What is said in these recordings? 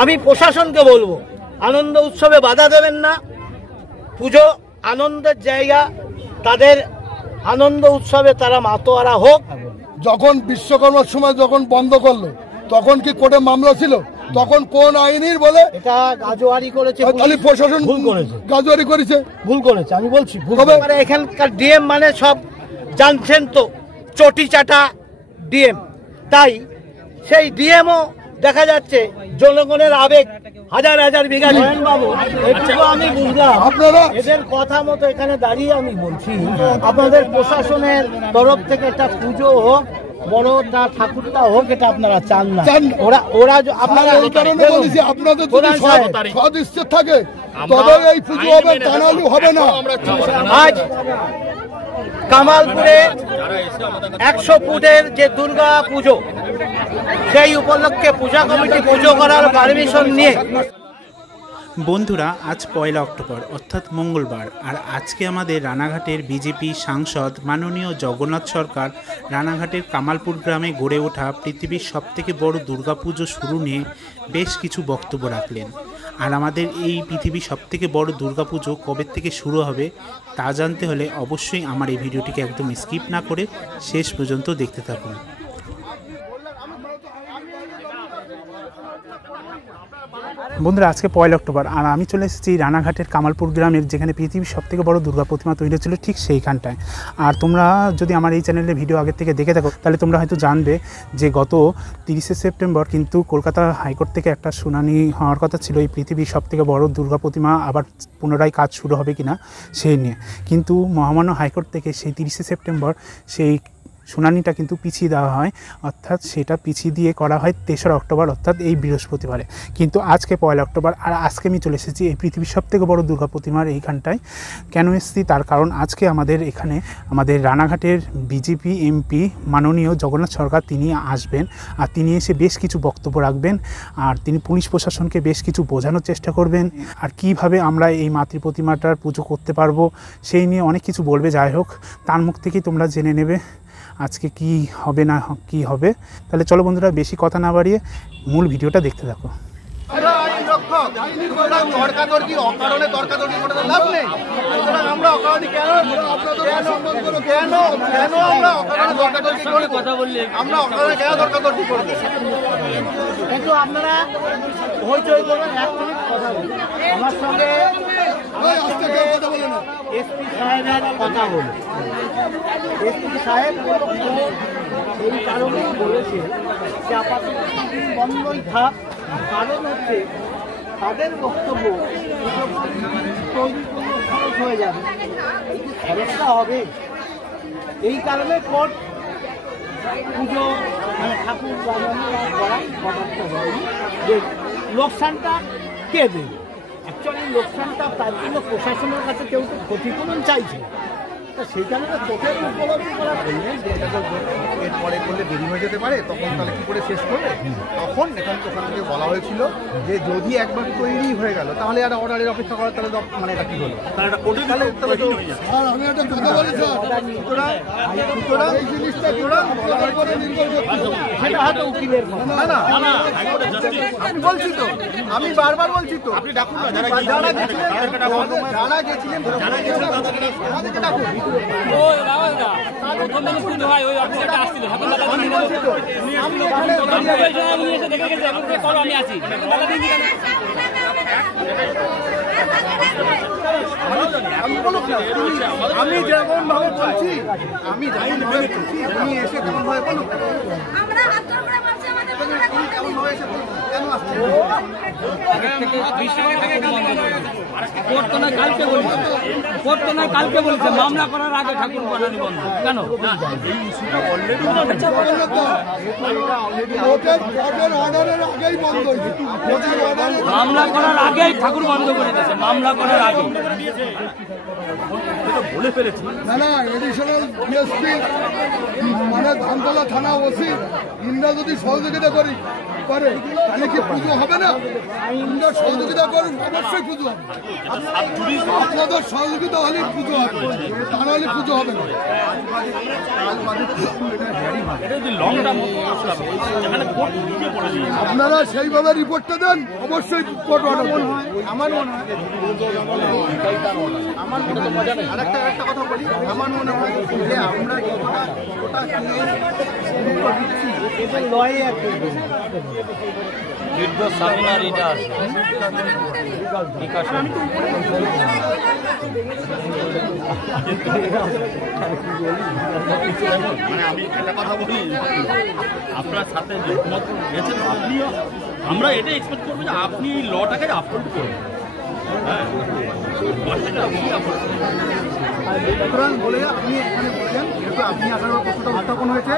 আমি প্রশাসনকে বলবো, আনন্দ উৎসবে বাধা দেবেন না। পুজো আনন্দের জায়গা, তাদের আনন্দ উৎসবে তারা মাতোয়ারা হোক। যখন বিশ্বকর্মার সময় যখন বন্ধ করলো তখন কি কোর্টে মামলা ছিল? তখন কোন আইনের বলে এটা গাজোয়ারি করেছে, তাহলে প্রশাসন ভুল করেছে, গাজোয়ারি করেছে, ভুল করেছে। আমি বলছি মানে এখানকার ডিএম মানে সব জানছেন তো, চটি চাটা ডিএম। তাই সেই ডিএমও দেখা যাচ্ছে জনগণের আবেগ, হাজার হাজার বিঘা বাবু, এটুকু আমি বুঝলাম। আপনারা এদের কথা মতো এখানে দাঁড়িয়ে আমি বলছি, আপনাদের প্রশাসনের তরফ থেকে একটা পুজো হোক, বড়টা ঠাকুরটা হোক, এটা আপনারা চান না। ওরা আপনারা এই কারণে বলেছি, আপনাদের যদি সদিচ্ছা থাকে তবে এই পুজো হবে, তা নাহলে হবে না। আজ কামালপুরে 100 ফুটের যে দুর্গা পুজো, সেই উপলক্ষে পূজা কমিটি পুজো করার পারমিশন নিয়ে। বন্ধুরা, আজ 1 অক্টোবর অর্থাৎ মঙ্গলবার, আর আজকে আমাদের রানাঘাটের বিজেপি সাংসদ মাননীয় জগন্নাথ সরকার রানাঘাটের কামালপুর গ্রামে গড়ে ওঠা পৃথিবীর সবথেকে বড় দুর্গাপুজো শুরু নিয়ে বেশ কিছু বক্তব্য রাখলেন। আর আমাদের এই পৃথিবীর সবথেকে বড় দুর্গাপুজো কবে থেকে শুরু হবে তা জানতে হলে অবশ্যই আমার এই ভিডিওটিকে একদম স্কিপ না করে শেষ পর্যন্ত দেখতে থাকুন। বন্ধুরা, আজকে 1 অক্টোবর, আর আমি চলে এসেছি রানাঘাটের কামালপুর গ্রামের, যেখানে পৃথিবীর সবথেকে বড় দুর্গা প্রতিমা তৈরি হচ্ছিল ঠিক সেইখানটায়। আর তোমরা যদি আমার এই চ্যানেলের ভিডিও আগের থেকে দেখে থাকো তাহলে তোমরা হয়তো জানবে যে গত 30শে সেপ্টেম্বর কিন্তু কলকাতা হাইকোর্ট থেকে একটা শুনানি হওয়ার কথা ছিল এই পৃথিবীর সবথেকে বড় দুর্গা প্রতিমা আবার পুনরায় কাজ শুরু হবে কিনা সেই নিয়ে। কিন্তু মহামান্য হাইকোর্ট থেকে সেই 30শে সেপ্টেম্বর সেই শুনানিটা কিন্তু পিছিয়ে দেওয়া হয়, অর্থাৎ সেটা পিছিয়ে দিয়ে করা হয় 3রা অক্টোবর, অর্থাৎ এই বৃহস্পতিবারে। কিন্তু আজকে 1 অক্টোবর, আর আজকে আমি চলে এসেছি এই পৃথিবীর সবথেকে বড় দুর্গা প্রতিমার এইখানটায়। কেন এসেছি তার কারণ, আজকে আমাদের এখানে আমাদের রানাঘাটের বিজেপি এমপি মাননীয় জগন্নাথ সরকার তিনি আসবেন, আর তিনি এসে বেশ কিছু বক্তব্য রাখবেন, আর তিনি পুলিশ প্রশাসনকে বেশ কিছু বোঝানোর চেষ্টা করবেন, আর কিভাবে আমরা এই মাতৃ প্রতিমাটার পুজো করতে পারবো সেই নিয়ে অনেক কিছু বলবে। যাই হোক, তার মুখ থেকেই তোমরা জেনে নেবে আজকে কি হবে না কি হবে। তাহলে চলো বন্ধুরা, বেশি কথা না বাড়িয়ে মূল ভিডিওটা দেখতে থাকো। কিন্তু আপনারা হইচই করবেন, এক মিনিট কথা বলুন আমার সঙ্গে। এসপি সাহেবের কথা বলুন। এসপি সাহেব এই কারণেই বলেছে যে আপাতত বন্ধই থাক, কারণ হচ্ছে তাদের বক্তব্য তৈরি করলে খরচ হয়ে যাবে, খরচটা হবে। এই কারণে কোর্ট পুজো মানে ঠাকুর করার পদার্থ হয়নি। যে লোকসানটা কে দেবে? অ্যাকচুয়ালি লোকসানটা তার জন্য প্রশাসনের কাছে কেউ তো ক্ষতিপূরণ চাইছে, সেই কারণে কোর্টের উপলব্ধি করা এরপরে করলে দেরি হয়ে যেতে পারে, তখন তাহলে কি করে শেষ করবে? তখন ওখান থেকে বলা হয়েছিল যে যদি একবার তৈরি হয়ে গেল তাহলে আর অর্ডারের অপেক্ষা করা, তাহলে মানে এটা কি হলো? আমি একটা কথা বলি স্যার, আমি বলছি তো, আমি বারবার বলছি তো, যারা গেছিলেন আমি যেমন ভাবে বলছি, আমি জানি উনি এসে কেমন ভাবে বলুন, কালকে বলেছে মামলা করার আগে ঠাকুর বানানো বন্ধ কেন? মামলা করার আগেই ঠাকুর বন্ধ করে দিয়েছে, মামলা করার আগে বলে ফেলেছি। না না, এডিশনাল ডিএসপি মানে ধানতলা থানা ওসি ইন্দ্রা যদি সহযোগিতা করে তাহলে কি পুজো হবে না? আপনারা সহযোগিতা করুন, অবশ্যই পুজো হবে। আপনাদের সহযোগিতা হলে পুজো হবে, তা নাহলে পুজো হবে না। আপনারা সেইভাবে রিপোর্টটা দেন, অবশ্যই কোর্ট অর্ডার করুন। আমার মনে হয় আরেকটা কথা বলি, আমার মনে হয় যে আমরা ওটা লয়ে আর কি মানে আমি একটা কথা বলি, আপনার সাথে একমত হয়েছেন আপনিও, আমরা এটা এক্সপেক্ট করবো যে আপনি এই লটাকে আপলোড করবেন। হ্যাঁ, সুতরাং বলে আপনি এখানে বলছেন, যেহেতু আপনি আসার প্রশ্নটা উত্থাপন হয়েছে,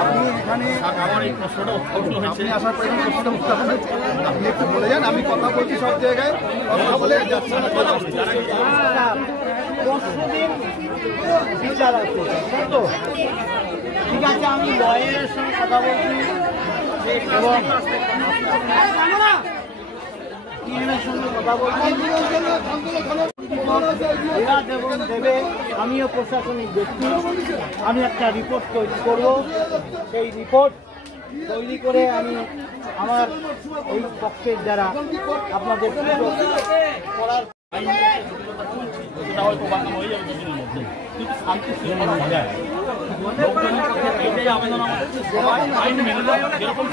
আপনি এখানে আমার এই প্রশ্নটা উত্থাপন হয়েছে, আপনি আসার পরে প্রশ্নটা উত্থাপন হয়েছে, আপনি একটু বলে যান। আমি কথা বলছি সব জায়গায়, কথা বলে যাচ্ছি না। পরশুদিন বিচার আছে, তাই তো? ঠিক আছে, আমি লয়ের সঙ্গে কথা বলছি এবং টিএমের সঙ্গে কথা বলছি। এরা যেমন দেবে, আমিও প্রশাসনিক ব্যক্তি, আমি একটা রিপোর্ট তৈরি করব। সেই রিপোর্ট তৈরি করে আমি আমার এই পক্ষের যারা আপনাদের করার সেটা হয়তো বানানো হয়ে যাবে দুদিনের মধ্যে, কিন্তু শান্তি শৃঙ্খলা বজায় লোকজনের কাছে এইটাই আবেদন আমাদের, সবাই আইন মেনে নেয়। যেরকম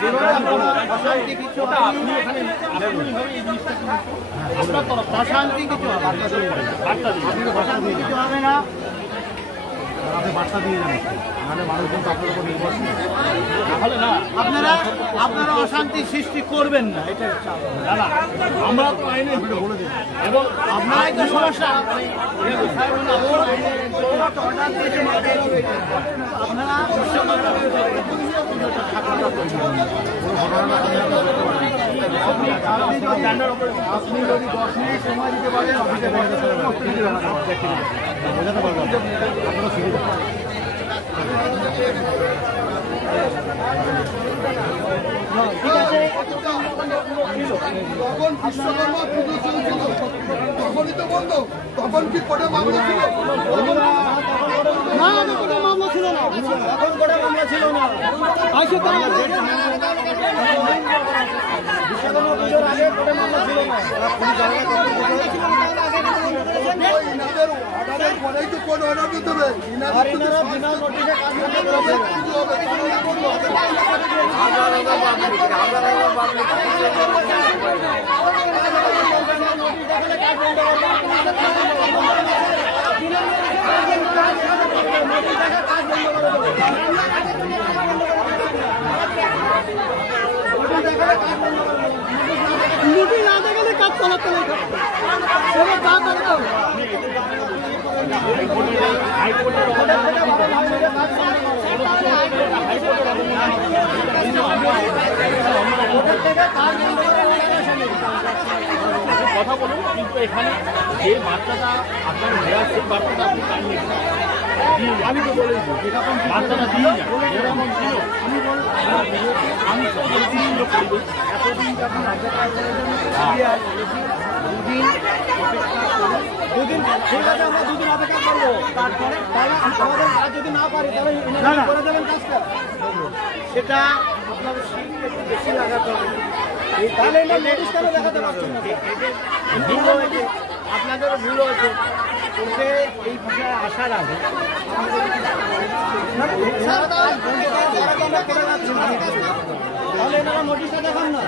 অশান্তি কিছু ওটা আপনি এখানে আবেদনভাবে এই জিনিসটা আপনার তরফ অশান্তি কিছু হবে, বার্তা দিন, অশান্তি কিছু হবে না। আপনি বার্তা দিয়ে যান, নাহলে মানুষ কিন্তু আপনার উপর নির্ভরশীল। তাহলে না আপনারা অশান্তি সৃষ্টি করবেন না, এটা দাদা, আমরা তো আইনে বলে দিই এবং আপনারাই তো সমস্যা। আপনারা আপনি যদি 10 মিনিট সময় দিতে পারেন, অফিসে বোঝাতে পারবো আপনার সুবিধা। ঠিক আছে, তখন বিশ্বকর্মা পুজো চলছিল, তখনই তো বন্ধ। তখন কি কোর্টে মামলা ছিল? না, কোনো মামলা ছিল না, এখন কোনো মামলা ছিল না। আজকে তো বিশ্বকর্মা পুজোর আগে কোনো মামলা ছিল না। ইনাদের অর্ডারের পরেই তো কোর্ট অর্ডার দিতে হবে। আর এনারা বিনা নোটিশে কাজ করতে পারবে। পুজো হবে, তাহলে বন্ধ হবে। নোটিশ না দেখালে কাজ চালাতে হবে, সেটা যা করতে হবে। কথা বলুন, কিন্তু এখানে যে বার্তাটা আপনার দেওয়ার সেই বার্তাটা আপনি টাইমে আমি তো বলেছি বার্তাটা দিয়ে যান, যেরকম ছিল আমি তো যদি লোক করবো এতদিন যখন দুদিন, ঠিক আছে, আমরা দুদিন অপেক্ষা করবো। তারপরে তাহলে আমাদের কাজ যদি না পারি তাহলে করে দেবেন কাজটা। সেটা আপনাদের শিল্প একটু বেশি লাগাতে হবে। তাহলে এটা নোটিশ কেন দেখাতে পারছেন না? ভুল হয়েছে, আপনাদেরও ভুল হয়েছে। ওকে এই বিষয়ে আসার আগে তাহলে এনারা নোটিশটা দেখান না,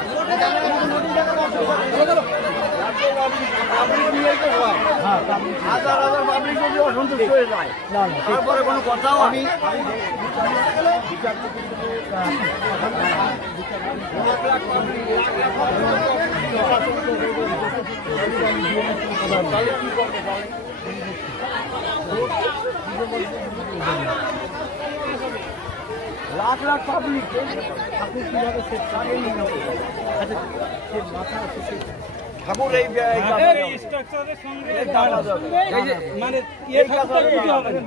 নোটিশ দেখাবো হাজার হাজার পাবলিক যদি অসন্তুষ্ট হয়ে যায়, তারপরে কোনো কথাও আমি লাখ লাখ পাবলিক ঠাকুর কিভাবে সে মাথা আছে ঠাকুর এই স্ট্রাকচারের সঙ্গে মানে এই ঠাকুরটা পুজো হবে না।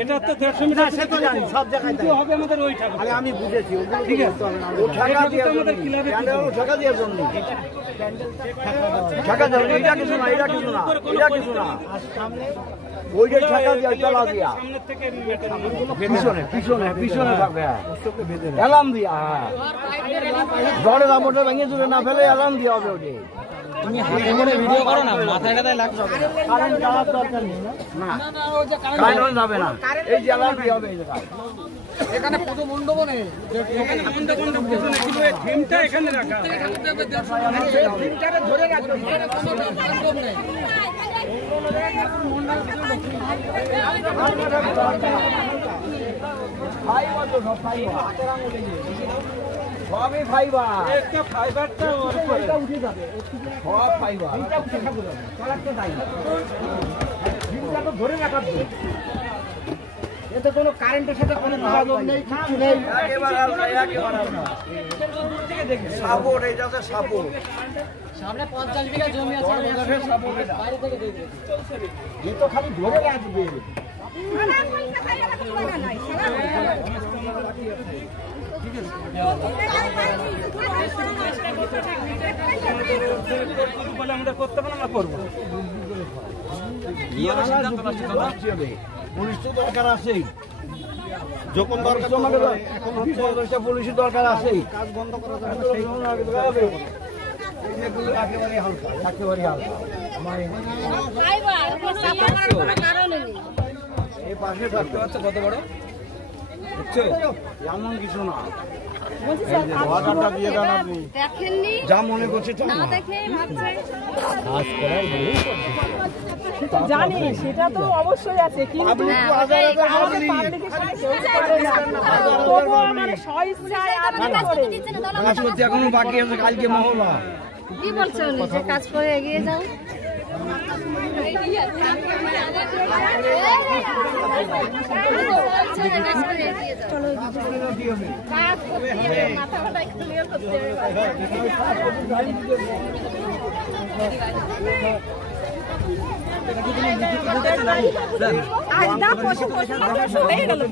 এটা তো 150 মিটার সে তো জানি সব জায়গায় পুজো হবে আমাদের ওই ঠাকুর। আরে আমি বুঝেছি ঠিক আছে, ও ঠাকা দিয়ে আমাদের ক্লাবে ঠাকা দিয়ে জন্য ঠাকা দেবে এটা কিছু না এটা কিছু না এটা কিছু না ওইটা ঠাকা দিয়ে চালা দিয়া সামনের থেকে পিছনে পিছনে পিছনে থাকবে অ্যালার্ম দিয়া ঝড়ে রামটা ভেঙে চুরে না ফেলে অ্যালার্ম দিয়া হবে ওটি তুমি হাতে করে ভিডিও করো না মাথায় কাটায় লাগবে কারেন্ট যাওয়ার দরকার নেই না কারেন্ট যাবে না এই যে অ্যালার্ম দিয়া হবে এই জায়গায় এখানে পুজো মণ্ডপ নেই, এখানে মণ্ডপ পিছনে কিন্তু এই থিমটা এখানে রাখা থিমটাকে ধরে রাখবে, এখানে কোনো মণ্ডপ নেই। সবই ফাইবার একটা ফাইবারটা ওর উপরে উঠে যাবে সব ফাইবার ধরে রাখার জন্য এতে কোনো কারেন্টের সাথে কোনো যোগাযোগ নেই, কিছু নেই। সাপোর্ট এই যাচ্ছে সাপোর্ট সামনে 50 বিঘা জমি আছে, বাইরে থেকে দেখবে এ তো খালি ধরে রাখবে। বলে আমরা করতে পারবো না, করবো পুলিশ তো দরকার আছেই, যখন দরকার পুলিশের দরকার আছেই। কাজ বন্ধ করা যাবে একেবারে হালকা একেবারে হালকা এই পাশে থাকতে পারছে কত বড় বুঝছো এমন কিছু না ওয়াটারটা দিয়ে দেন আপনি যা মনে করছে তা না কাজ করার বহু জানি সেটা তো অবশ্যই আছে, কিন্তু মানে স্বইচ্ছায় আর কাজ করতে এখনো বাকি আছে, কালকে মহলা কি বলছেন যে কাজ করে এগিয়ে যাও।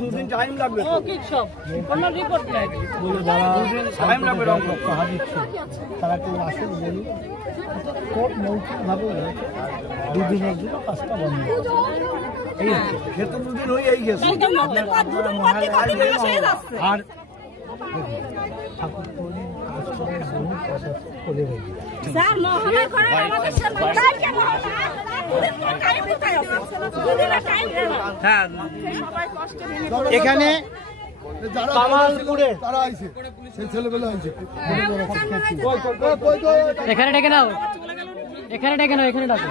দুদিন টাইম লাগবে, টাইম লাগবে তারা কেউ আসুন বলুন খুব মৌখিকভাবে দুদিনের জন্য কাজটা বন্ধ এই সে তো দুদিন হয়েই গেছে। আর ঠাকুর করে এখানে কামালপুরে তারা আইছে, সেই ছেলেবেলা আইছে। এখানে ডেকে নাও, এখানে ডেকে নাও, এখানে ডাকো।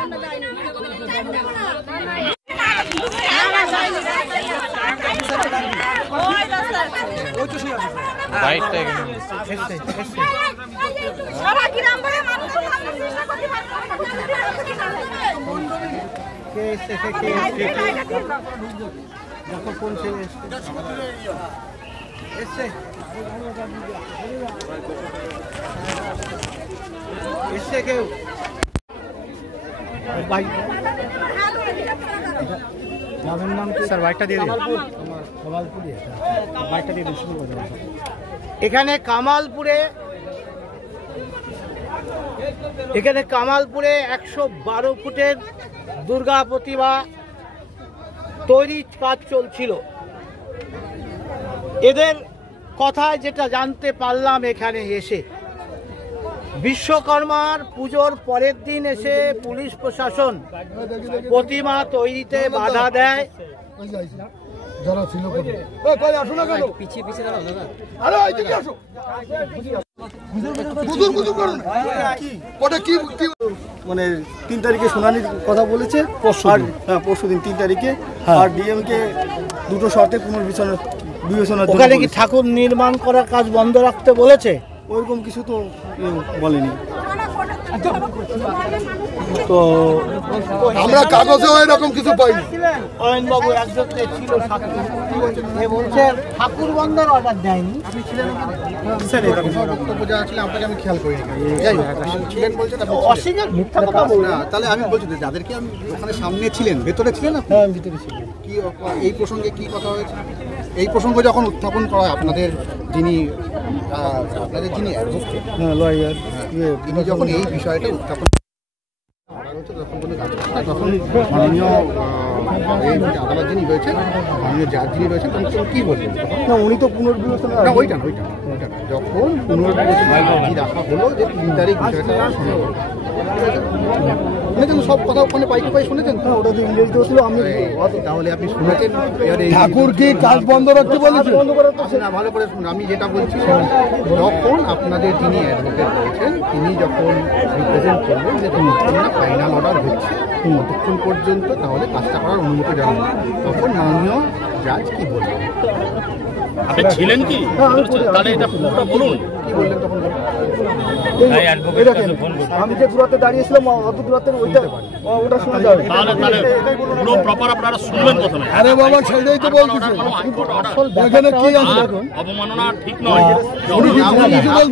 এসছে কেউ গ্রামের নাম স্যার বাইকটা দিয়ে দিন, বাইকটা দিয়ে দিন, শুরু করে দেবেন। এখানে কামালপুরে 112 ফুটের দুর্গা প্রতিমা তৈরির কাজ চলছিল। এদের কথায় যেটা জানতে পারলাম এখানে এসে, বিশ্বকর্মার পুজোর পরের দিন এসে পুলিশ প্রশাসন প্রতিমা তৈরিতে বাধা দেয়। যারা ছিল আসো না কেন পিছিয়ে পিছিয়ে দাঁড়াও দাদা, আরে এইদিকে আসো, বুদুর বুদুর করুন ওটা কি মানে 3 তারিখে শুনানির কথা বলেছে, পরশু দিন 3 তারিখে। আর ডিএম কে দুটো শর্তে পুনর্বিবেচনার ওখানে কি ঠাকুর নির্মাণ করার কাজ বন্ধ রাখতে বলেছে? ওইরকম কিছু তো বলেনি। তো আমরা কাগজেও এরকম কিছু পাইনি। অয়নবাবু একজন ছিল সাক্ষী, এ বলছে ঠাকুর বন্ধের অর্ডার দেয়নি। বক্তব্য যা ছিল আপনাকে আমি খেয়াল করিনি। যাই হোক, আপনি ছিলেন বলছেন, আপনি ছিলেন। অস্বীকার মিথ্যা কথা বলবে না, তাহলে আমি বলছি যে যাদেরকে আমি ওখানে সামনে ছিলেন, ভেতরে ছিলেন আপনি? হ্যাঁ, ভিতরে ছিল। কি এই প্রসঙ্গে কি কথা হয়েছে? এই প্রসঙ্গ যখন উত্থাপন করা হয় আপনাদের যিনি অ্যাডভোকেট, লয়ার, তিনি যখন এই বিষয়টা উত্থাপন তখন মাননীয় এই আদালত যিনি রয়েছেন, মাননীয় জাজ যিনি রয়েছেন, তখন কি বলবেন? না, উনি তো পুনর্বিবেচনা না, ওইটা যখন পুনর্বিবেচনা রাখা হলো যে 3 তারিখ বিষয়টা শোনা হলো, শুনেছেন সব কথা ওখানে পাই শুনেছেন? ওটা তো ইংরেজিতে ছিল। আমি তাহলে আপনি শুনেছেন ঠাকুর কি কাজ বন্ধ রাখতে বলেছে? না, ভালো করে শুনুন, আমি যেটা বলছি, যখন আপনাদের যিনি অ্যাডভোকেট রয়েছেন তিনি যখন রিপ্রেজেন্ট করবেন যে যতক্ষণ না ফাইনাল অর্ডার হচ্ছে ততক্ষণ পর্যন্ত তাহলে কাজটা করার অনুমতি দেওয়া হবে, তখন মাননীয় জাজ কি বলবেন? আপনি ছিলেন কি? তাহলে এটা পুরোটা বলুন। কি বললেন তখন? আমি যে দূরত্বে দাঁড়িয়েছিলাম অত দূরত্বের ওটা শোনা যাবে। তাহলে পুরো প্রপার আপনারা শুনবেন প্রথমে। আরে বাবা, সেটাই তো বলছি। এখানে কি আছে? অবমাননা ঠিক নয়। উনি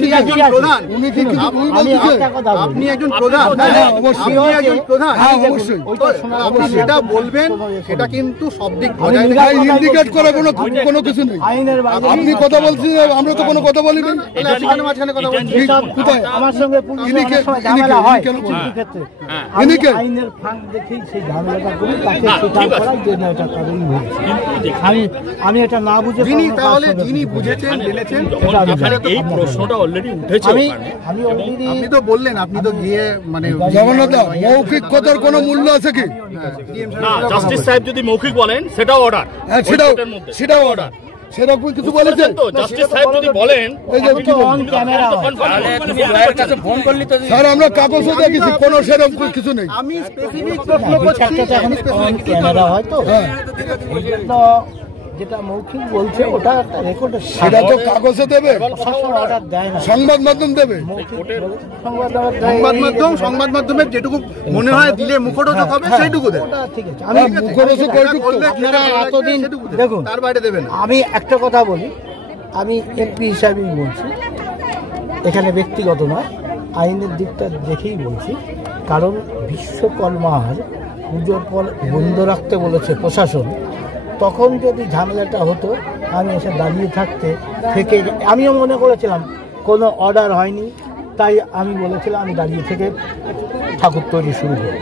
কি কিছু প্রধান, উনি কি কিছু ভুল বলতেছে? আপনি একজন প্রধান, হ্যাঁ, অবশ্যই। আপনি একজন প্রধান, হ্যাঁ, অবশ্যই। আপনি সেটা বলবেন, সেটা কিন্তু সব দিক বজায় ভাই, ইন্ডিকেট করে কোনো কিছু নেই। আপনি কথা বলছেন, আমরা তো কোনো কথা বলিনি। মাঝখানে কথা বলছি। কোথায়? আমার সঙ্গে পুলিশের সময় ঝামেলা হয় কিছু ক্ষেত্রে। আমি আইনের ফাঁক দেখেই সেই ঝামেলাটা করি, তাকে স্বীকার করার জন্য এটা করেই বলছি। আমি এটা না বুঝে তাহলে যিনি বুঝেছেন জেনেছেন, এই প্রশ্নটা অলরেডি উঠেছে। আমি অলরেডি, আপনি তো বললেন, আপনি তো গিয়ে মানে জগন্নাথ দা, মৌখিক কথার কোনো মূল্য আছে কি? না, জাস্টিস সাহেব যদি মৌখিক বলেন সেটাও অর্ডার, সেটাও অর্ডার। সেরকম কিছু বলেছেন তো জাস্টিস সাহেব যদি বলেন অন ক্যামেরা স্যার, আমরা কাগজে দেখেছি, কোনো সেরকম কিছু নেই। আমি স্পেসিফিক প্রশ্ন করছি, অন ক্যামেরা হয় তো হ্যাঁ, তো যেটা মৌখিক বলছে ওটা একটা রেকর্ড, সেটা তো কাগজে দেবে, সবসময় অর্ডার দেয় না, সংবাদ মাধ্যম দেবে। সংবাদ মাধ্যমের যেটুকু মনে হয় দিলে মুখরোচক হবে সেইটুকু দেবে। ওটা ঠিক আছে। আমি মুখরোচক কয়টুকু? আপনারা এতদিন দেখুন, তার বাইরে দেবেন। আমি একটা কথা বলি, আমি এমপি হিসাবেই বলছি, এখানে ব্যক্তিগত নয়, আইনের দিকটা দেখেই বলছি। কারণ বিশ্বকর্মার পুজোর পর বন্ধ রাখতে বলেছে প্রশাসন, তখন যদি ঝামেলাটা হতো আমি এসে দাঁড়িয়ে থাকতে থেকে, আমিও মনে করেছিলাম কোনো অর্ডার হয়নি, তাই আমি বলেছিলাম আমি দাঁড়িয়ে থেকে ঠাকুর তৈরি শুরু করব।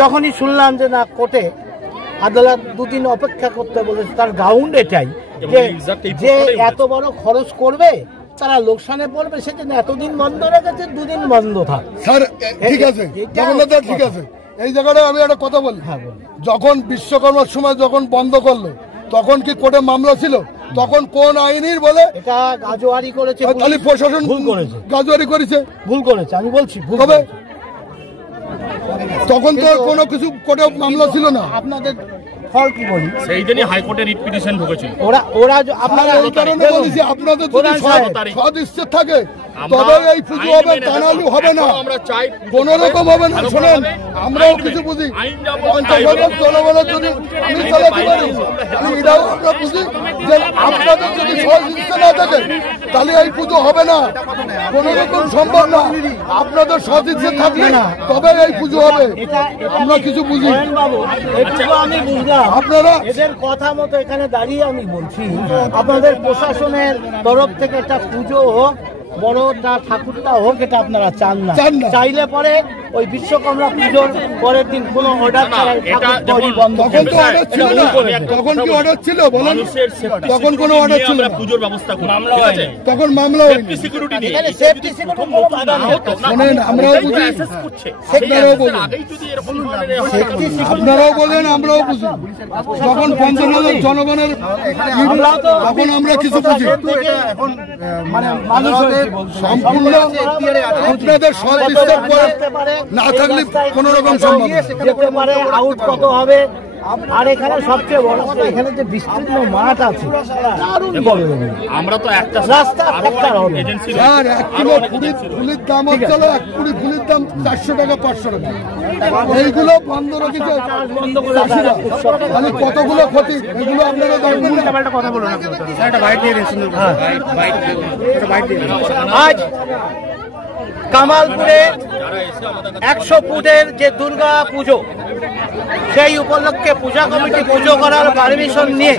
যখনই শুনলাম যে না, কোর্টে আদালত 2 দিন অপেক্ষা করতে বলেছে, তার গ্রাউন্ড এটাই যে এত বড় খরচ করবে তারা লোকসানে পড়বে, সেজন্য এতদিন বন্ধ রেখেছে, 2 দিন বন্ধ থাক। স্যার ঠিক আছে, জগন্নাথ দা ঠিক আছে। এই জায়গাটা আমি একটা কথা বলি, যখন বিশ্বকর্মার সময় যখন বন্ধ করলো তখন কি কোর্টে মামলা ছিল? তখন কোন আইনের বলে এটা গাজোয়ারি করেছে, তাহলে প্রশাসন ভুল করেছে, গাজোয়ারি করেছে, ভুল করেছে, আমি বলছি ভুল হবে। করেছে। তখন তো কোনো কিছু কোর্টে মামলা ছিল না। আপনাদের ফল কি বলি, সেই দিনই হাইকোর্টে রিট পিটিশন ঢুকেছিল। ওরা আপনারা এই কারণে বলেছি, আপনাদের যদি সদ ইচ্ছে থাকে তবে এই পুজো হবে, তা নাহলে হবে না, আমরা চাই কোন রকম হবে না। শোনেন, আমরাও কিছু বুঝি, জনগণের যদি আমি চালাতে পারি, এটাও আমরা বুঝি যে আপনাদের যদি সদ ইচ্ছে না থাকে তাহলে এই পুজো হবে না, কোন রকম সম্ভব না। আপনাদের সদ ইচ্ছে থাকলে তবে এই পুজো হবে, আমরা কিছু বুঝি। আমি বুঝলাম, আপনারা এদের কথা মতো এখানে দাঁড়িয়ে আমি বলছি, আপনাদের প্রশাসনের তরফ থেকে একটা পুজো হোক, বড়টা ঠাকুরটা হোক, এটা আপনারা চান না। চাইলে পরে ওই বিশ্বকর্মা পুজোর পরের দিন কোনো অর্ডার ছাড়া ঠাকুর বন্ধ। তখন তো অর্ডার ছিল না, তখন কি অর্ডার ছিল বলেন? তখন কোনো অর্ডার ছিল না, পুজোর ব্যবস্থা করি, তখন মামলা হয়নি। সিকিউরিটি নিয়ে এখানে সেফটি সিকিউরিটি কোনো বাধা নেই। শোনেন, আমরাও বুঝি, আপনারাও বলেন, আপনারাও বলেন, আমরাও বুঝি। যখন 50,000 জনগণের তখন আমরা কিছু বুঝি। এখন মানে মানুষ সম্পূর্ণ আপনাদের সদ ইচ্ছার পরে না থাকলে কোন রকম সম্ভব না। যেতে পারে, আউট কত হবে আর এখানে সবচেয়ে বড় কথা, এখানে যে বিস্তীর্ণ মাঠ আছে, আমরা তো একটা রাস্তা এজেন্সি স্যার 1 কিলো ফুলের দাম হচ্ছে 1 কুড়ি ফুলের দাম 400 টাকা 500 টাকা। এইগুলো বন্ধ রেখেছে চাষিরা। মানে কতগুলো ক্ষতি, এগুলো আপনারা একটা কথা বলুন, একটা বাইট দিয়ে দিন, সুন্দর আজ কামালপুরে 100 ফুটের যে দুর্গা পুজো, সেই উপলক্ষে পূজা কমিটি পুজো করার পারমিশন নিয়ে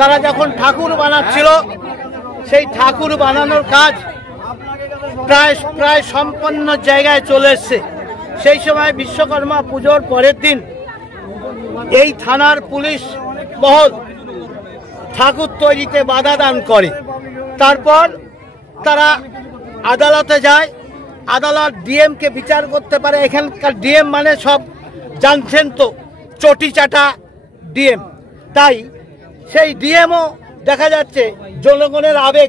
তারা যখন ঠাকুর বানাচ্ছিল, সেই ঠাকুর বানানোর কাজ প্রায় সম্পন্ন জায়গায় চলে এসছে। সেই সময় বিশ্বকর্মা পুজোর পরের দিন এই থানার পুলিশ মহল ঠাকুর তৈরিতে বাধা দান করে। তারপর তারা আদালতে যায়, আদালত ডিএমকে বিচার করতে পারে। এখানকার ডিএম মানে সব জানছেন তো, চটি চাটা ডিএম। তাই সেই ডিএমও দেখা যাচ্ছে জনগণের আবেগ,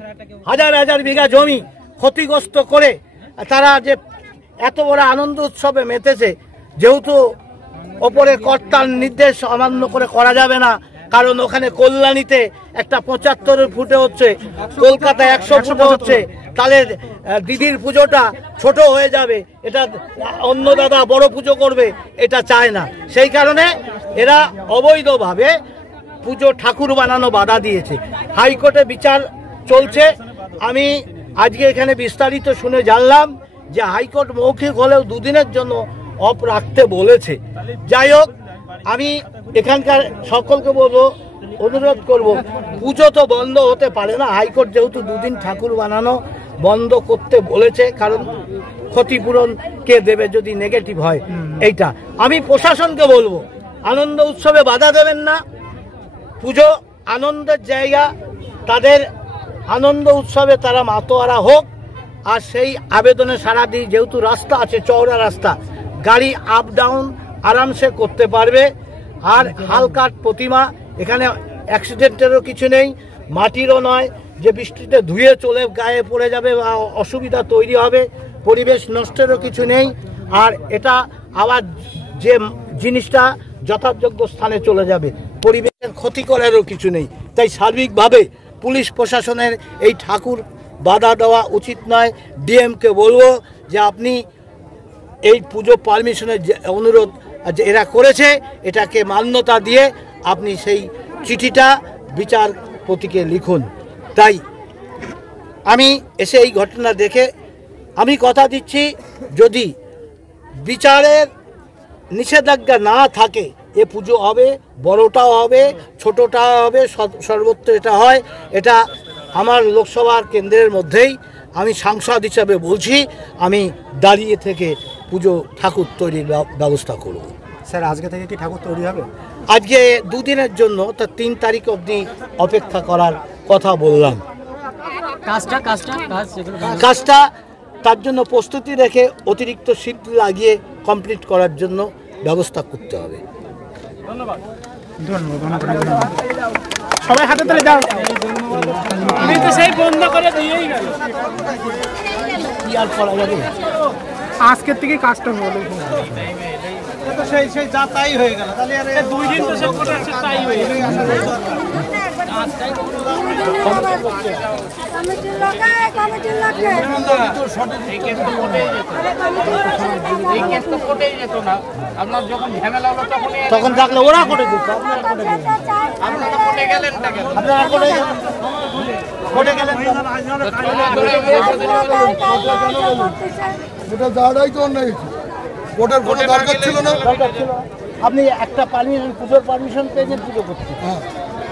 হাজার হাজার বিঘা জমি ক্ষতিগ্রস্ত করে তারা যে এত বড় আনন্দ উৎসবে মেতেছে, যেহেতু ওপরের কর্তার নির্দেশ অমান্য করে করা যাবে না, কারণ ওখানে কল্যাণীতে একটা 75 ফুটে হচ্ছে, কলকাতায় 100 ফুটে হচ্ছে, তাহলে দিদির পুজোটা ছোট হয়ে যাবে, এটা অন্য দাদা বড় পুজো করবে, এটা চায় না। সেই কারণে এরা অবৈধভাবে পুজো ঠাকুর বানানো বাধা দিয়েছে। হাইকোর্টে বিচার চলছে। আমি আজকে এখানে বিস্তারিত শুনে জানলাম যে হাইকোর্ট মৌখিক হলেও 2 দিনের জন্য অফ রাখতে বলেছে। যাই হোক, আমি এখানকার সকলকে বলবো, অনুরোধ করব, পুজো তো বন্ধ হতে পারে না। হাইকোর্ট যেহেতু 2 দিন ঠাকুর বানানো বন্ধ করতে বলেছে, কারণ ক্ষতিপূরণ কে দেবে যদি নেগেটিভ হয়। এইটা আমি প্রশাসনকে বলবো, আনন্দ উৎসবে বাধা দেবেন না। পুজো আনন্দের জায়গা, তাদের আনন্দ উৎসবে তারা মাতোয়ারা হোক। আর সেই আবেদনে সাড়া দিই, যেহেতু রাস্তা আছে, চওড়া রাস্তা, গাড়ি আপ ডাউন আরামসে করতে পারবে। আর হালকাট প্রতিমা, এখানে অ্যাক্সিডেন্টেরও কিছু নেই, মাটিরও নয় যে বৃষ্টিতে ধুয়ে চলে গায়ে পড়ে যাবে বা অসুবিধা তৈরি হবে, পরিবেশ নষ্টেরও কিছু নেই। আর এটা আবার যে জিনিসটা যথাযোগ্য স্থানে চলে যাবে, পরিবেশের ক্ষতি করারও কিছু নেই। তাই সার্বিকভাবে পুলিশ প্রশাসনের এই ঠাকুর বাধা দেওয়া উচিত নয়। ডিএমকে বলবো যে আপনি এই পুজো পারমিশনের যে অনুরোধ যে এরা করেছে, এটাকে মান্যতা দিয়ে আপনি সেই চিঠিটা বিচারপতিকে লিখুন। তাই আমি এসে এই ঘটনা দেখে আমি কথা দিচ্ছি, যদি বিচারের নিষেধাজ্ঞা না থাকে, এ পুজো হবে, বড়টাও হবে, ছোটটাও হবে, সর্বত্র এটা হয়। এটা আমার লোকসভার কেন্দ্রের মধ্যেই আমি সাংসদ হিসাবে বলছি, আমি দাঁড়িয়ে থেকে পুজো ঠাকুর তৈরির ব্যবস্থা করব। স্যার, আজকে থেকে কি ঠাকুর তৈরি হবে? আজকে 2 দিনের জন্য, তা 3 তারিখ অবধি অপেক্ষা করার কথা বললাম। কাজটা তার জন্য প্রস্তুতি রেখে অতিরিক্ত শীত লাগিয়ে কমপ্লিট করার জন্য ব্যবস্থা করতে হবে। ধন্যবাদ। সবাই হাতে তালে দাও। আমি তো সেই বন্ধ করে দিয়েই গেল। কি আর করা যাবে, আজকের থেকে কাজটা হলো। সেই যা তাই হয়ে গেল, তাহলে আর 2 দিন তো সব করে আছে, তাই হয়ে গেল। তখন থাকলে ওরা করে দিত, এটা যাওয়াটাই তো অন্যায়। কোর্টের কোনো দরকার ছিল না। আপনি একটা পারমিশন, পুজোর পারমিশন পেয়েছেন পুজো করতে। হ্যাঁ,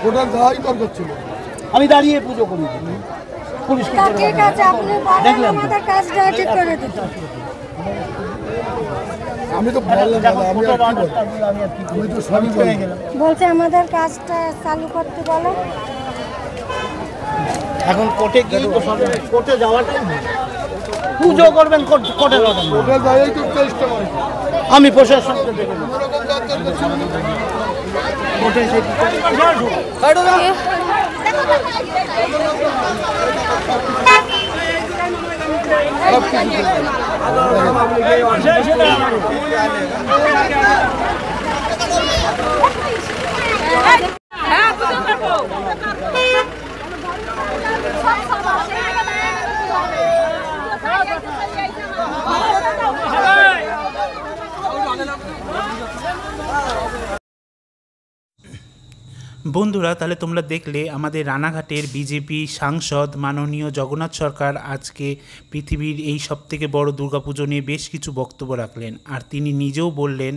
কোর্টের যাওয়াই দরকার ছিল। আমি দাঁড়িয়ে পুজো করি, পুলিশ দেখলাম। আমি তো বলছে আমাদের কাজটা চালু করতে বলো। এখন কোর্টে গিয়ে কোর্টে যাওয়াটাই পুজো করবেন, কোর্টে যাবেন। আমি প্রশাসনকে দেখে কোর্টে এসে সব কিছু বন্ধুরা, তাহলে তোমরা দেখলে আমাদের রানাঘাটের বিজেপি সাংসদ মাননীয় জগন্নাথ সরকার আজকে পৃথিবীর এই সবথেকে বড় দুর্গাপুজো নিয়ে বেশ কিছু বক্তব্য রাখলেন। আর তিনি নিজেও বললেন,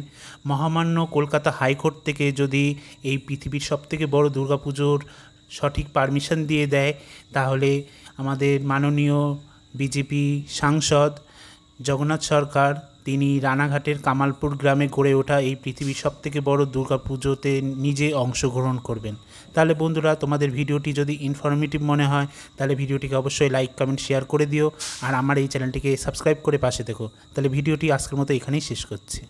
মহামান্য কলকাতা হাইকোর্ট থেকে যদি এই পৃথিবীর সবথেকে বড় দুর্গাপুজোর সঠিক পারমিশন দিয়ে দেয়, তাহলে আমাদের মাননীয় বিজেপি সাংসদ জগন্নাথ সরকার তিনি রানাঘাটের কামালপুর গ্রামে গড়ে ওঠা এই পৃথিবীর সবথেকে বড় দুর্গাপুজোতে নিজে অংশগ্রহণ করবেন। তাহলে বন্ধুরা, তোমাদের ভিডিওটি যদি ইনফরমেটিভ মনে হয় তাহলে ভিডিওটিকে অবশ্যই লাইক কমেন্ট শেয়ার করে দিও, আর আমার এই চ্যানেলটিকে সাবস্ক্রাইব করে পাশে দেখো। তাহলে ভিডিওটি আজকের মতো এখানেই শেষ করছি।